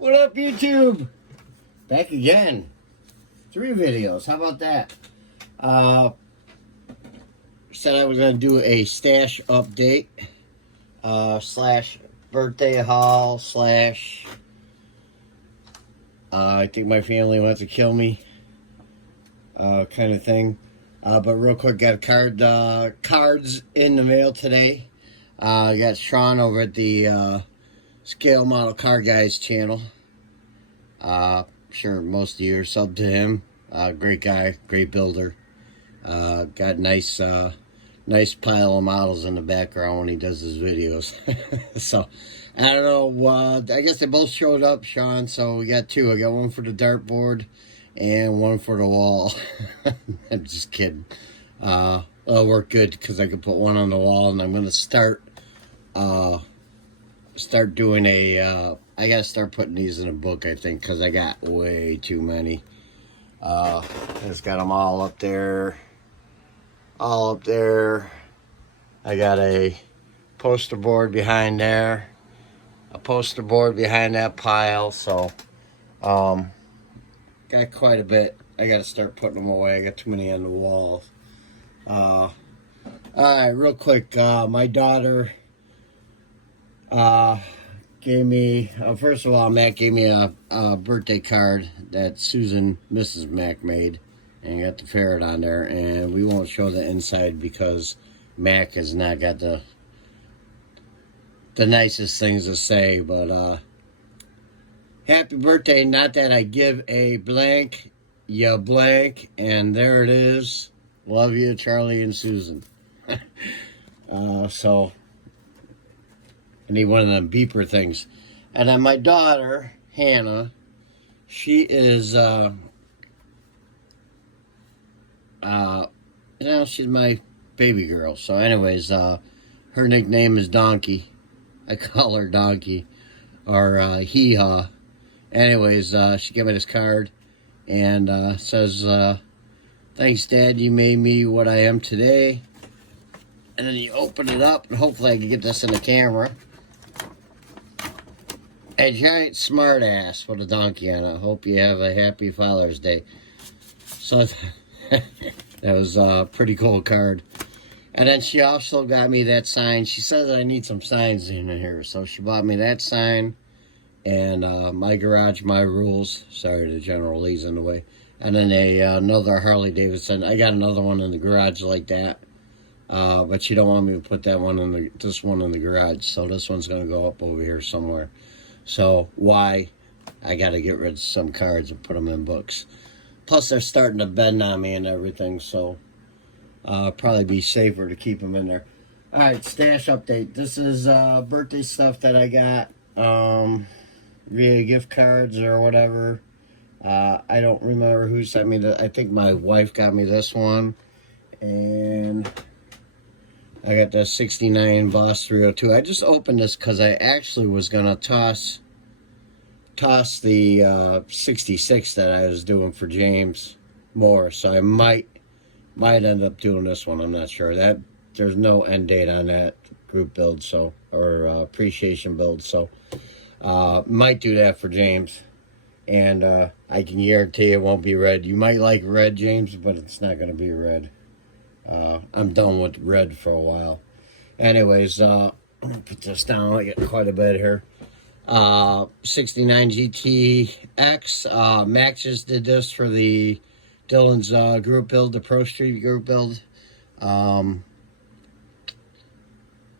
What up, YouTube? Back again. 3 videos. How about that? Said I was going to do a stash update, slash birthday haul, slash I think my family wants to kill me, kind of thing. But real quick, got cards in the mail today. I got Sean over at the Scale Model Car Guys channel. Sure most of you are sub to him. Great guy, great builder. Got nice pile of models in the background when he does his videos. So I don't know. I guess they both showed up, Sean. So we got 2. I got one for the dartboard and one for the wall. I'm just kidding. It'll work good because I can put one on the wall, and I'm gonna start doing a. I gotta start putting these in a book, I think, because I got way too many. I just got them all up there. All up there. I got a poster board behind there. A poster board behind that pile. So, got quite a bit. I gotta start putting them away. I got too many on the walls. Alright, real quick. My daughter gave me, first of all, Mac gave me a birthday card that Mrs. Mac made, and got the ferret on there, and we won't show the inside because Mac has not got the nicest things to say, but happy birthday. Not that I give a blank, you blank, and there it is. Love you, Charlie and Susan. So I need one of them beeper things. And then my daughter, Hannah, she is, she's my baby girl. So anyways, her nickname is Donkey. I call her Donkey, or Hee-Haw. Anyways, she gave me this card, and says, thanks, Dad, you made me what I am today. And then you open it up, and hopefully I can get this in the camera. A giant smart ass with a donkey on it. Hope you have a happy Father's Day. So that was a pretty cool card. And then she also got me that sign. She says that I need some signs in here. So she bought me that sign and My Garage, My Rules. Sorry, the General Lee's in the way. And then another Harley Davidson. I got another one in the garage like that. But she don't want me to put that one in this one in the garage. So this one's going to go up over here somewhere. So why? I got to get rid of some cards and put them in books. Plus they're starting to bend on me and everything. So probably be safer to keep them in there. Alright, stash update. This is birthday stuff that I got via gift cards or whatever. I don't remember who sent me I think my wife got me this one. And I got the 69 Boss 302. I just opened this because I actually was going to toss the 66 that I was doing for James Moore. So I might end up doing this one. I'm not sure. There's no end date on that group build, so, or appreciation build. So might do that for James. And I can guarantee it won't be red. You might like red, James, but it's not going to be red. I'm done with red for a while. Anyways, I'm going to put this down. I got quite a bit here. 69 GTX. Max just did this for the Dylan's group build, the Pro Street group build. Yeah,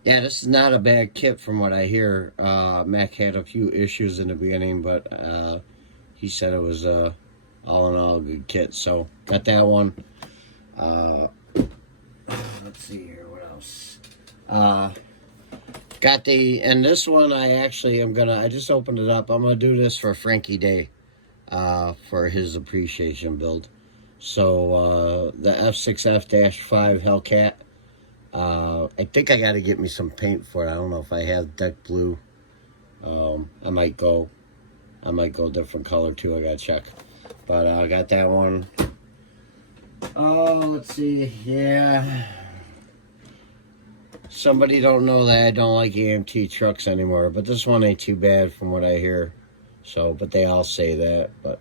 this is not a bad kit from what I hear. Mac had a few issues in the beginning, but he said it was all in all a good kit. So, got that one. Let's see here, what else? And this one I just opened it up. I'm gonna do this for Frankie Day, for his appreciation build. So, the F6F-5 Hellcat. I think I gotta get me some paint for it. I don't know if I have deck blue. I might go different color too, I gotta check. But I got that one. Oh, let's see, yeah. Somebody don't know that I don't like AMT trucks anymore, but this one ain't too bad from what I hear. So, but they all say that. But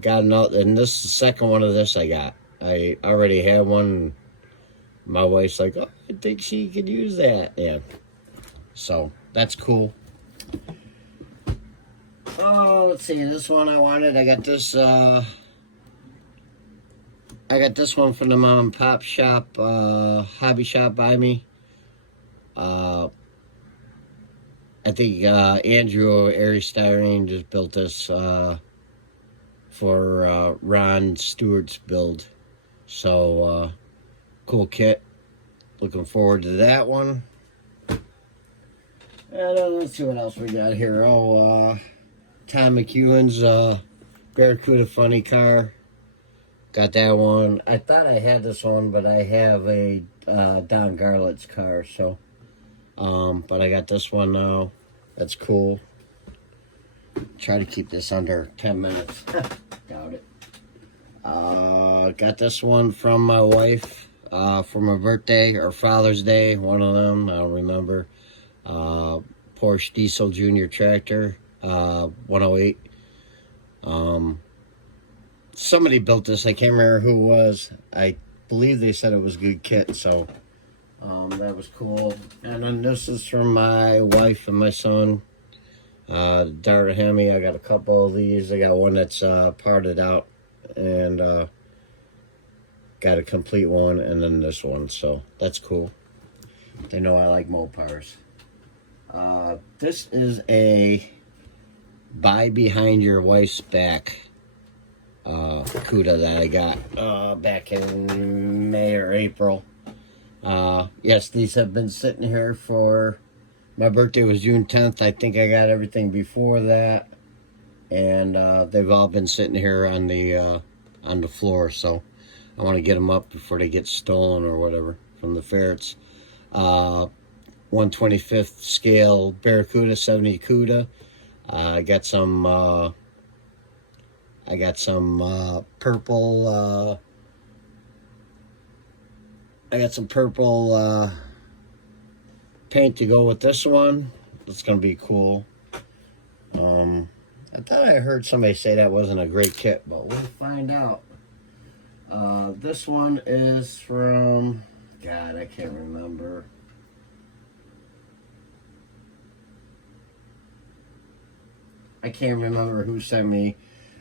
got another, and this is the second one of this I got. I already had one. My wife's like, oh, I think she could use that. Yeah. So that's cool. Oh, let's see. This one I wanted. I got this. I got this one from the mom and pop shop, hobby shop by me. I think Andrew Aristyrene just built this for Ron Stewart's build. So cool kit. Looking forward to that one. And let's see what else we got here. Oh, Tom McEwen's Barracuda Funny Car. Got that one. I thought I had this one, but I have a Don Garlett's car, so. But I got this one now. That's cool. Try to keep this under 10 minutes. Doubt it. Got this one from my wife for my birthday or Father's Day. One of them, I don't remember. Porsche Diesel Junior Tractor, 108. Somebody built this. I can't remember who it was. I believe they said it was a good kit, so that was cool. And then this is from my wife and my son, Dara Hemi. I got a couple of these. I got one that's parted out, and got a complete one, and then this one. So that's cool. They know I like Mopars. This is a buy behind your wife's back CUDA that I got back in May or April. Yes, these have been sitting here for, my birthday was June 10th. I think I got everything before that, and they've all been sitting here on the floor, so I want to get them up before they get stolen or whatever from the ferrets. 1/25th scale Barracuda 70 CUDA. I got some purple. I got some purple paint to go with this one. It's gonna be cool. I thought I heard somebody say that wasn't a great kit, but we'll find out. This one is from, God, I can't remember. I can't remember who sent me.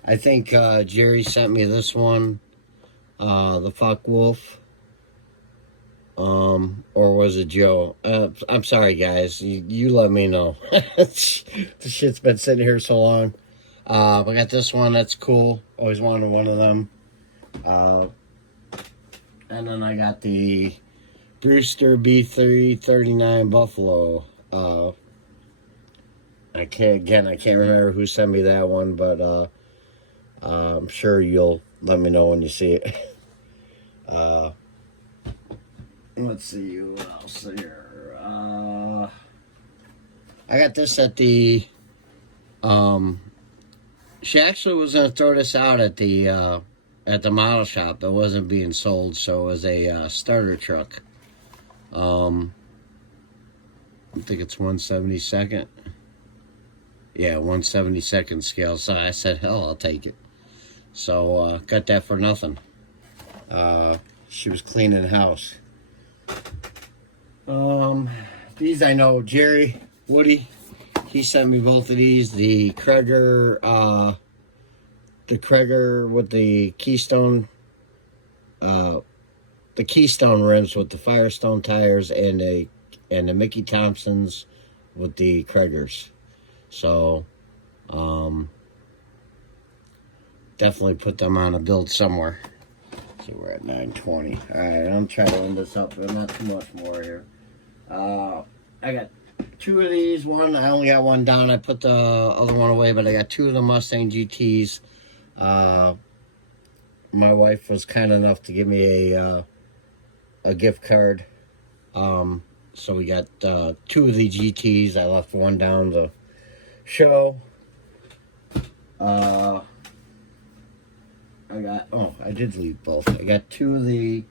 I think Jerry sent me this one, the Fuck Wolf, or was it Joe? I'm sorry, guys. You let me know. This shit's been sitting here so long. I got this one. That's cool. Always wanted one of them. And then I got the Brewster B339 Buffalo. I can't remember who sent me that one, but I'm sure you'll let me know when you see it. Let's see what else here. I got this at the. She actually was gonna throw this out at the model shop. It wasn't being sold, so it was a starter truck. I think it's 1/72. Yeah, 1/72 scale. So I said, hell, I'll take it. So got that for nothing. She was cleaning the house. These I know, Jerry, Woody, he sent me both of these. The Kreger with the Keystone, the Keystone rims with the Firestone tires, and the Mickey Thompsons with the Kregers. So, definitely put them on a build somewhere. So we're at 9:20. All right, I'm trying to end this up, but not too much more here. I got two of these. One, I only got one down. I put the other one away, but I got two of the Mustang GTs. My wife was kind enough to give me a gift card. So we got two of the GTs. I left one down to show. I did leave both. I got two of these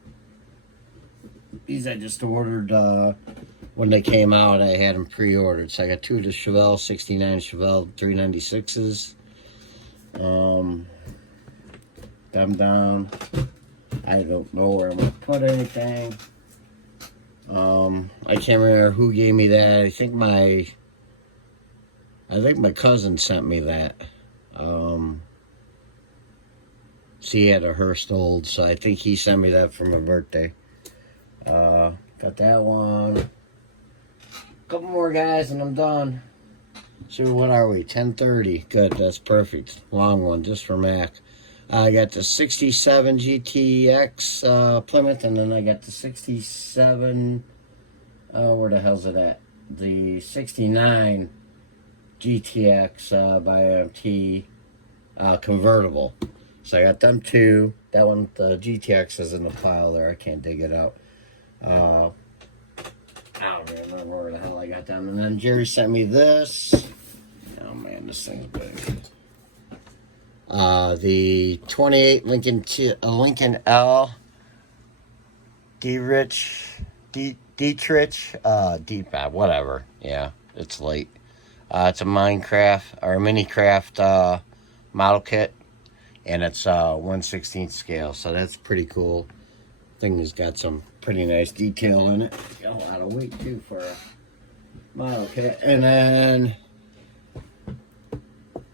I just ordered when they came out, I had them pre-ordered. So I got 2 of the Chevelle 69 Chevelle 396s. Them down. I don't know where I'm gonna put anything. I can't remember who gave me that. I think my cousin sent me that. He had a Hearst old, so I think he sent me that for my birthday. Got that one. Couple more guys and I'm done. So what are we? 10:30. Good, that's perfect. Long one, just for Mac. I got the 67 GTX Plymouth, and then I got the 67, where the hell's it at? The 69 GTX by MT convertible. So I got them two. That one, the GTX is in the pile there. I can't dig it out. I don't remember where the hell I got them. And then Jerry sent me this. Oh man, this thing's big. The 28 Lincoln L Dietrich, whatever. Yeah, it's late. It's a Minecraft or Minicraft model kit, and it's 1/16 scale, so that's pretty cool. Thing has got some pretty nice detail in it. Got a lot of weight too for a model kit. And then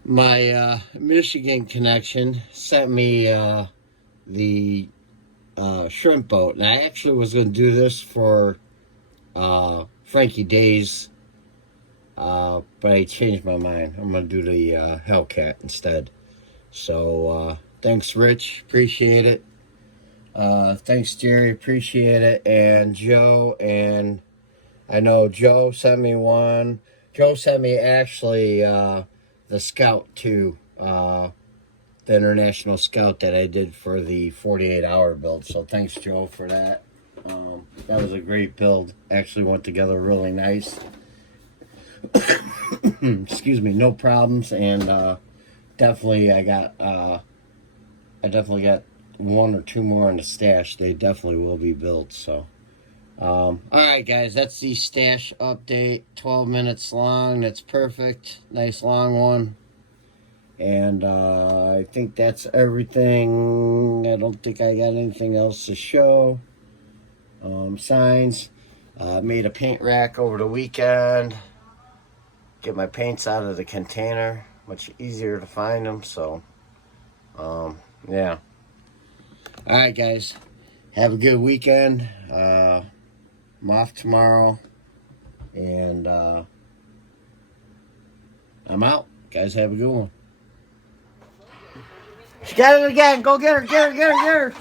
my Michigan connection sent me the shrimp boat, and I actually was going to do this for Frankie Days, but I changed my mind. I'm going to do the Hellcat instead. So thanks, Rich, appreciate it. Thanks, Jerry, appreciate it. And Joe, and I know Joe sent me one. Joe sent me actually the Scout 2, the International Scout that I did for the 48-hour build. So thanks, Joe, for that. That was a great build. Actually went together really nice. Excuse me, no problems. And definitely I definitely got 1 or 2 more in the stash. They definitely will be built. So all right, guys, that's the stash update. 12 minutes long. That's perfect. Nice long one. And I think that's everything. I don't think I got anything else to show. Signs. Made a paint rack over the weekend. Get my paints out of the container. Much easier to find them. So yeah. All right, guys, have a good weekend. I'm off tomorrow, and I'm out. Guys, have a good one. She got it again. Go get her, get her, get her, get her.